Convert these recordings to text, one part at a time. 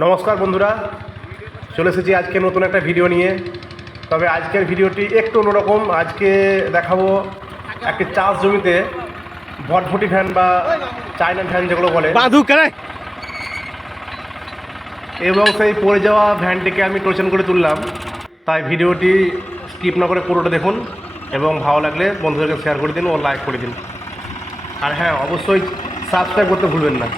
নমস্কার বন্ধুরা, চলে এসেছি আজকে নতুন একটা ভিডিও নিয়ে। তবে আজকের ভিডিওটি একটু অন্যরকম। আজকে দেখাবো একটি চাষ জমিতে ভটভটি ভ্যান বা চায়না ভ্যান যেগুলো বলে, এবং সেই পড়ে যাওয়া ভ্যানটিকে আমি টোচন করে তুললাম। তাই ভিডিওটি স্কিপ না করে পুরোটা দেখুন এবং ভালো লাগলে বন্ধুদেরকে শেয়ার করে দিন ও লাইক করে দিন। আর হ্যাঁ, অবশ্যই সাবস্ক্রাইব করতে ভুলবেন না।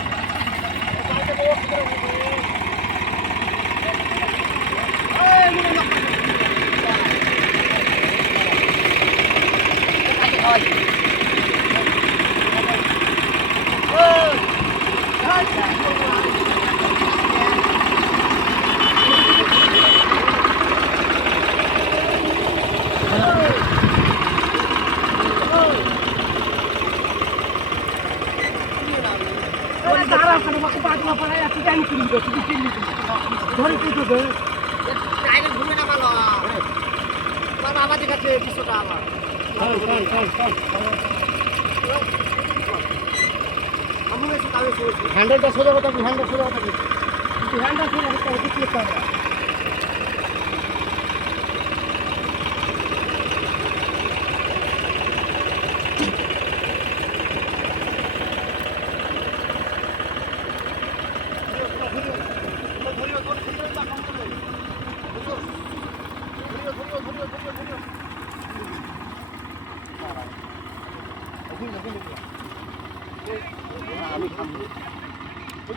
হ্যান্ডেলটা সোজা কথা কি, হ্যান্ডেল সোজা কথা কি, হ্যান্ডেল সোজা কথা কি।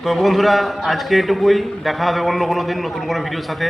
তো বন্ধুরা, আজকে এটুকুই। দেখা হবে অন্য কোনো দিন নতুন কোনো ভিডিওর সাথে।